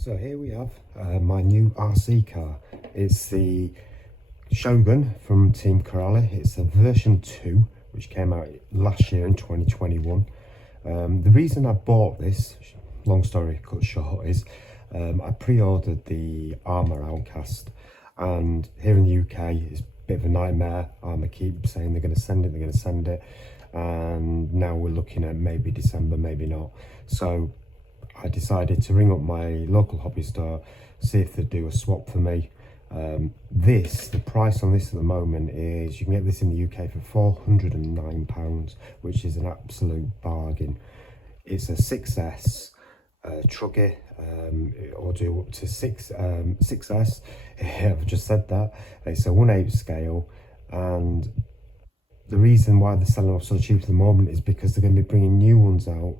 So here we have my new RC car. It's the Shogun from Team Corrales. It's a version 2 which came out last year in 2021. The reason I bought this, long story cut short, is I pre-ordered the Armour Outcast, and here in the UK it's a bit of a nightmare. Armour keep saying they're going to send it, and now we're looking at maybe December, maybe not. So I decided to ring up my local hobby store, see if they'd do a swap for me. The price on this at the moment is, you can get this in the UK for £409, which is an absolute bargain. It's a 6S truggy, or do up to 6S. I've just said that. It's a 1/8 scale, and the reason why they're selling off so cheap at the moment is because they're going to be bringing new ones out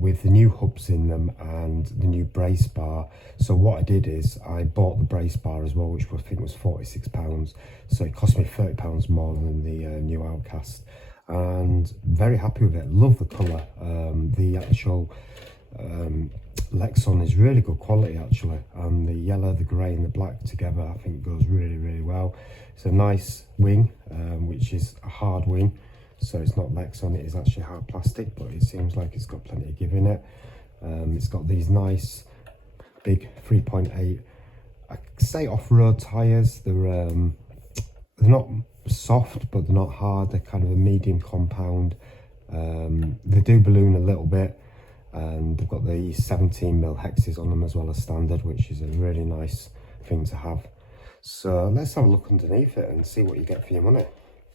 with the new hubs in them and the new brace bar. So what I did is I bought the brace bar as well, which I think was £46. So it cost me £30 more than the new Outcast, and very happy with it. Love the colour. The actual Lexon is really good quality actually, and the yellow, the grey and the black together I think goes really well. It's a nice wing, which is a hard wing, so it's not Lexon, it is actually hard plastic, but it seems like it's got plenty of give in it. It's got these nice big 3.8, I say off-road tyres. They're not soft, but they're not hard. They're kind of a medium compound. They do balloon a little bit, and they've got the 17mm hexes on them as well as standard, which is a really nice thing to have. So let's have a look underneath it and see what you get for your money.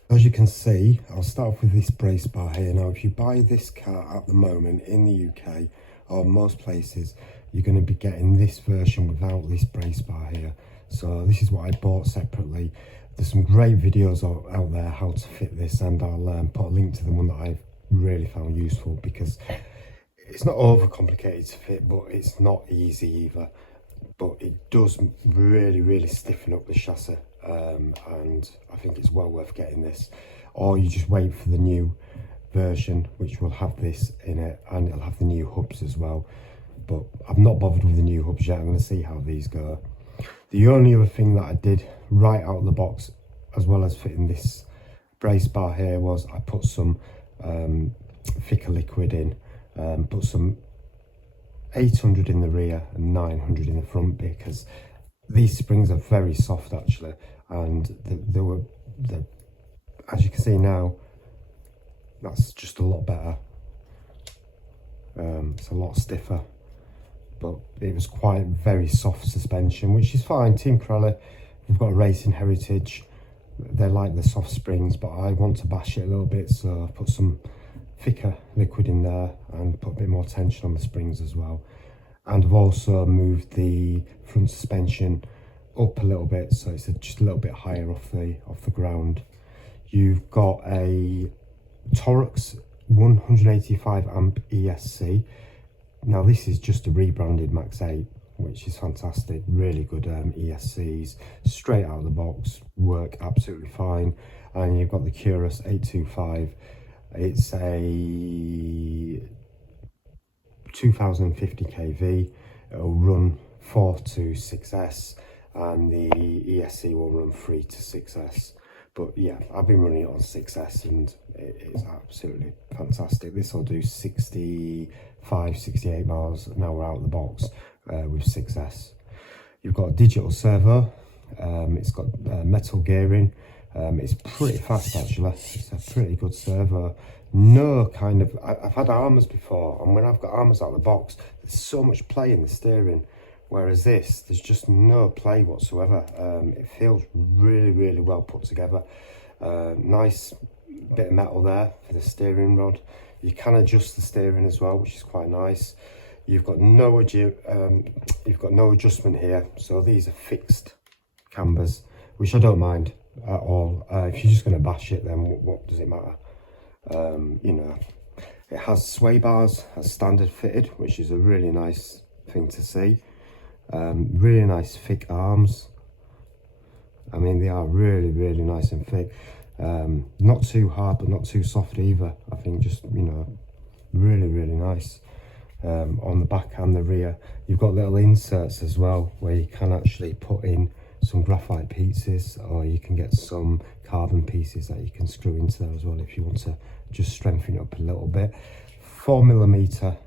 As you can see, I'll start off with this brace bar here. Now, if you buy this car at the moment in the UK or most places, you're going to be getting this version without this brace bar here. So this is what I bought separately. There's some great videos out there how to fit this, and I'll put a link to the one that I've really found useful, because it's not over complicated to fit, but it's not easy either. But it does really stiffen up the chassis, and I think it's well worth getting this. Or you just wait for the new version, which will have this in it, and it'll have the new hubs as well. But I've not bothered with the new hubs yet. I'm going to see how these go. The only other thing that I did right out of the box, as well as fitting this brace bar here, was I put some thicker liquid in. Put some 800 in the rear and 900 in the front, because these springs are very soft actually, and as you can see now, that's just a lot better. It's a lot stiffer, but it was quite very soft suspension, which is fine. Team Corrales, they've got a racing heritage. They like the soft springs, but I want to bash it a little bit, so I put some thicker liquid in there and put a bit more tension on the springs as well. And I've also moved the front suspension up a little bit, so it's just a little bit higher off the ground. You've got a Torx 185 amp ESC. Now this is just a rebranded Max 8, which is fantastic. Really good ESCs, straight out of the box, work absolutely fine. And you've got the Curious 825. It's a 2050 kV. It'll run 4 to 6S, and the ESC will run 3 to 6S. But yeah, I've been running it on 6S and it is absolutely fantastic. This will do 65, 68 miles an hour out of the box with 6S. You've got a digital servo. It's got metal gearing. It's pretty fast actually. It's a pretty good servo. No kind of, I've had Armours before, and when I've got Armours out of the box, there's so much play in the steering, whereas this, there's just no play whatsoever. It feels really well put together. Nice bit of metal there for the steering rod. You can adjust the steering as well, which is quite nice. You've got no adjustment here, so these are fixed cambers, which I don't mind at all. If you're just going to bash it, then what does it matter? You know, it has sway bars as standard fitted, which is a really nice thing to see. Really nice thick arms. I mean, they are really nice and thick. Not too hard, but not too soft either. I think just, you know, really nice. on the back and the rear. You've got little inserts as well where you can actually put in some graphite pieces, or you can get some carbon pieces that you can screw into there as well if you want to just strengthen it up a little bit. 4mm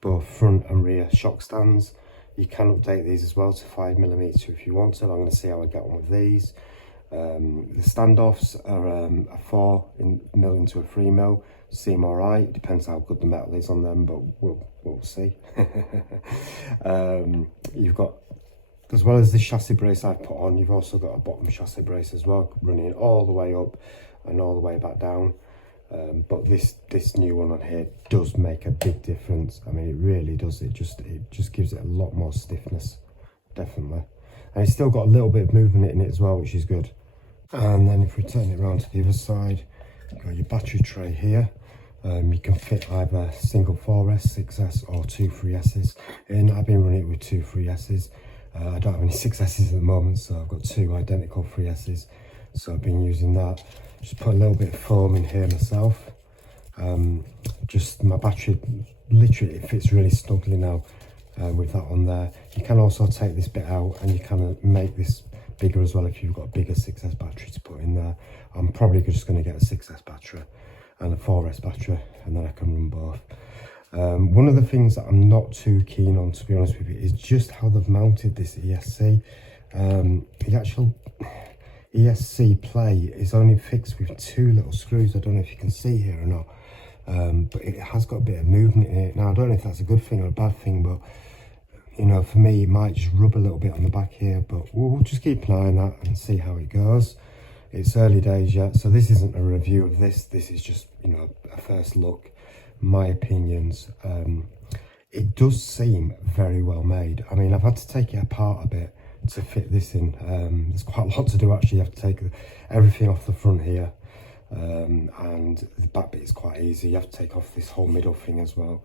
both front and rear shock stands. You can update these as well to 5mm if you want to. I'm going to see how I get on with these. The standoffs are a 4mm into a 3mm. Seem alright, depends how good the metal is on them, but we'll see. You've got, as well as the chassis brace I've put on, you've also got a bottom chassis brace as well, running all the way up and all the way back down. But this new one on here does make a big difference. I mean, it really does. It just gives it a lot more stiffness, definitely. And it's still got a little bit of movement in it as well, which is good. And then if we turn it around to the other side, you've got your battery tray here. You can fit either single 4S, 6S or two 3Ss in. I've been running it with two 3Ss. I don't have any 6Ss at the moment, so I've got two identical 3Ss. So I've been using that. Just put a little bit of foam in here myself. Just my battery, literally it fits really snugly now with that on there. You can also take this bit out and you can make this bigger as well if you've got a bigger 6S battery to put in there. I'm probably just going to get a 6S battery and a 4S battery, and then I can run both. One of the things that I'm not too keen on, to be honest with you, is just how they've mounted this ESC. The actual ESC play is only fixed with two little screws. I don't know if you can see here or not, but it has got a bit of movement in it. Now, I don't know if that's a good thing or a bad thing, but you know, for me, it might just rub a little bit on the back here, but we'll just keep an eye on that and see how it goes. It's early days yet, so this isn't a review of this. This is just, you know, a first look, my opinions. It does seem very well made. I mean, I've had to take it apart a bit to fit this in. There's quite a lot to do actually. You have to take everything off the front here, and the back bit is quite easy. You have to take off this whole middle thing as well,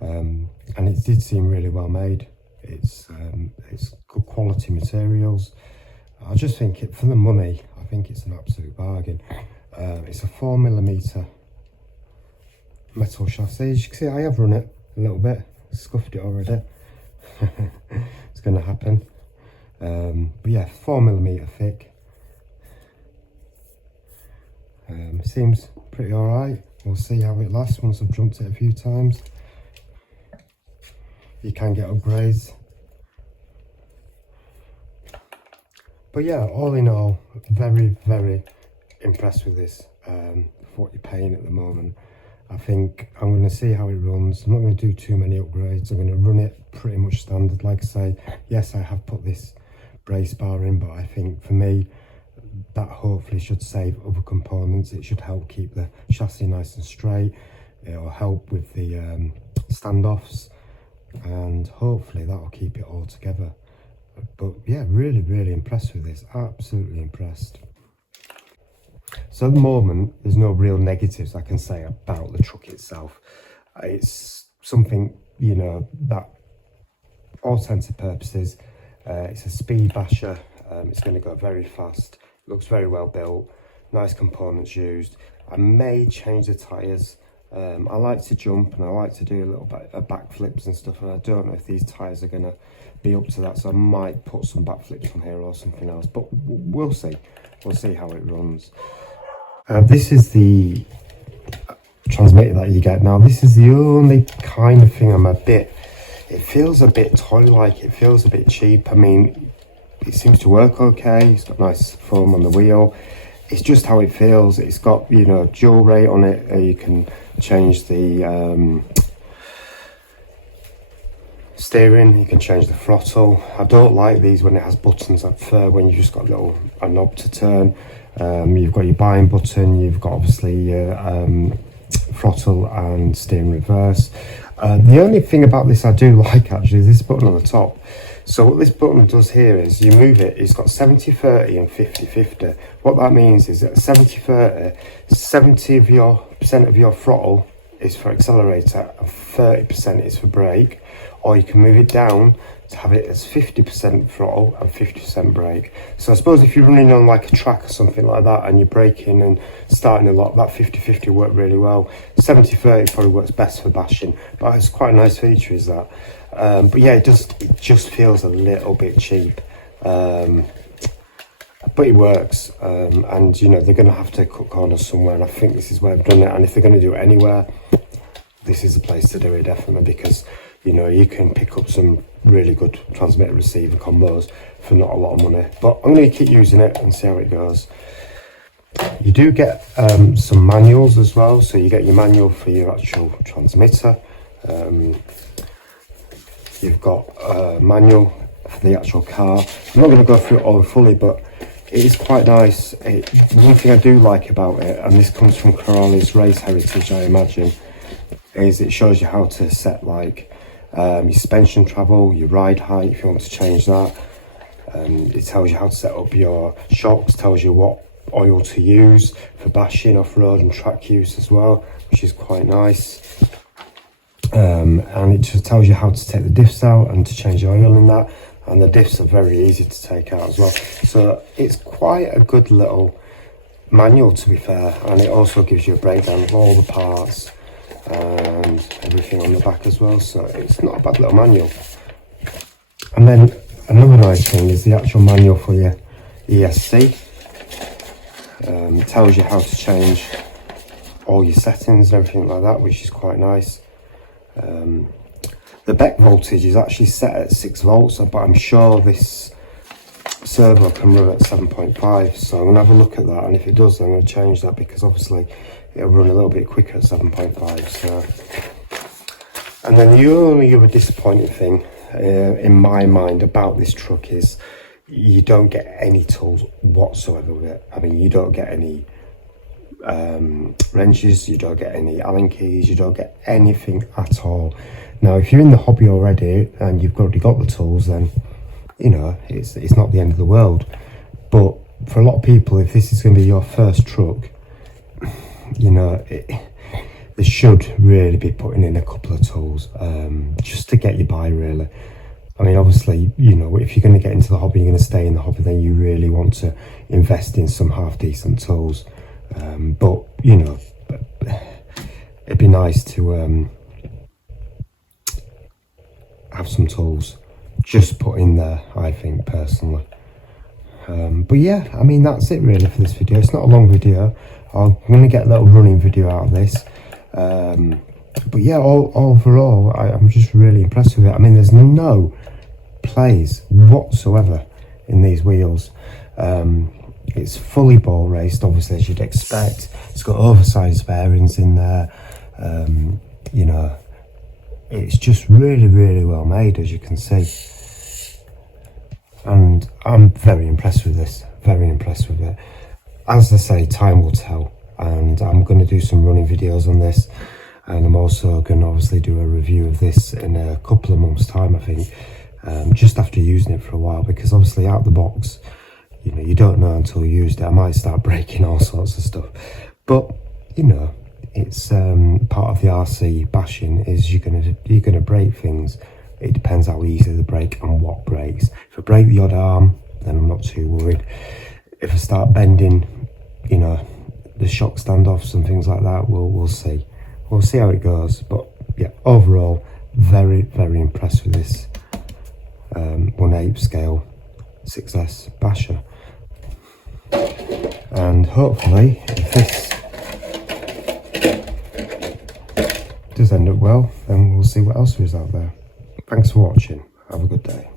and it did seem really well made. It's good quality materials. I just think for the money, I think it's an absolute bargain. It's a 4mm metal chassis. As you can see, I have run it a little bit, scuffed it already. It's going to happen. But yeah, 4mm thick. Seems pretty alright. We'll see how it lasts once I've jumped it a few times. You can get upgrades. But yeah, all in all, very, very impressed with this for what you're paying at the moment. I think I'm going to see how it runs. I'm not going to do too many upgrades. I'm going to run it pretty much standard. Like I say, yes, I have put this brace bar in, but I think for me, that hopefully should save other components. It should help keep the chassis nice and straight. It'll help with the standoffs, and hopefully that'll keep it all together. But yeah, really, really impressed with this. Absolutely impressed. So at the moment, there's no real negatives I can say about the truck itself. It's something, you know, that all intents and purposes, it's a speed basher. It's going to go very fast. Looks very well built. Nice components used. I may change the tyres. I like to jump and I like to do a little bit of backflips and stuff, and I don't know if these tyres are going to be up to that, so I might put some backflips on here or something else, but we'll see. We'll see how it runs. This is the transmitter that you get. Now, this is the only kind of thing it feels a bit toy-like, it feels a bit cheap. I mean, it seems to work okay. It's got nice foam on the wheel. It's just how it feels. It's got, you know, dual rate on it. You can change the steering, you can change the throttle. I don't like these when it has buttons. I prefer when you've just got a knob to turn. You've got your buying button, you've got obviously your throttle and steering reverse. The only thing about this I do like actually is this button on the top. So what this button does here is you move it, it's got 70-30 and 50-50. What that means is that 70-30, 70% of your throttle is for accelerator and 30% is for brake. or you can move it down to have it as 50% throttle and 50% brake. So I suppose if you're running on like a track or something like that and you're braking and starting a lot, that 50-50 worked really well. 70-30 probably works best for bashing, but it's quite a nice feature, is that. But yeah, it just feels a little bit cheap. But it works, and you know, they're going to have to cut corners somewhere, and I think this is where they've done it. And if they're going to do it anywhere, this is the place to do it, definitely, because you know, you can pick up some really good transmitter receiver combos for not a lot of money. But I'm going to keep using it and see how it goes. You do get some manuals as well, so you get your manual for your actual transmitter. You've got a manual for the actual car. I'm not going to go through it all fully, but it is quite nice. One thing I do like about it, and this comes from Corolli's race heritage, I imagine, is it shows you how to set like your suspension travel, your ride height, if you want to change that. It tells you how to set up your shocks, tells you what oil to use for bashing, off-road and track use as well, which is quite nice. And it just tells you how to take the diffs out and to change the oil in that, and the diffs are very easy to take out as well. So it's quite a good little manual, to be fair, and it also gives you a breakdown of all the parts and everything on the back as well, so it's not a bad little manual. And then another nice thing is the actual manual for your ESC. It tells you how to change all your settings and everything like that, which is quite nice. The back voltage is actually set at 6 volts, but I'm sure this servo can run at 7.5, so I'm going to have a look at that, and if it does, I'm going to change that, because obviously it'll run a little bit quicker at 7.5. So, and then the only other disappointing thing in my mind about this truck is you don't get any tools whatsoever with it. I mean, you don't get any wrenches, you don't get any Allen keys, you don't get anything at all. Now, if you're in the hobby already and you've already got the tools, then you know it's not the end of the world. But for a lot of people, if this is going to be your first truck, you know, they should really be putting in a couple of tools just to get you by, really. I mean, obviously, you know, if you're going to get into the hobby, you're going to stay in the hobby, then you really want to invest in some half decent tools. But you know, it'd be nice to have some tools just put in there, I think, personally. But yeah, I mean, that's it really for this video. It's not a long video. I'm going to get a little running video out of this. But yeah, overall, I'm just really impressed with it. I mean, there's no plays whatsoever in these wheels. It's fully ball raced, obviously, as you'd expect. It's got oversized bearings in there. You know, it's just really, really well made, as you can see. And I'm very impressed with this, very impressed with it. As I say, time will tell, and I'm going to do some running videos on this, and I'm also going to obviously do a review of this in a couple of months' time, I think, just after using it for a while, because obviously out the box, you know, you don't know until you used it. I might start breaking all sorts of stuff, but you know, it's part of the RC bashing is you're gonna break things. It depends how easy they break and what breaks. If I break the odd arm, then I'm not too worried. If I start bending, you know, the shock standoffs and things like that, we'll see. We'll see how it goes. But yeah, overall, very, very impressed with this 1/8 scale 6S basher. And hopefully, if this does end up well, then we'll see what else there is out there. Thanks for watching. Have a good day.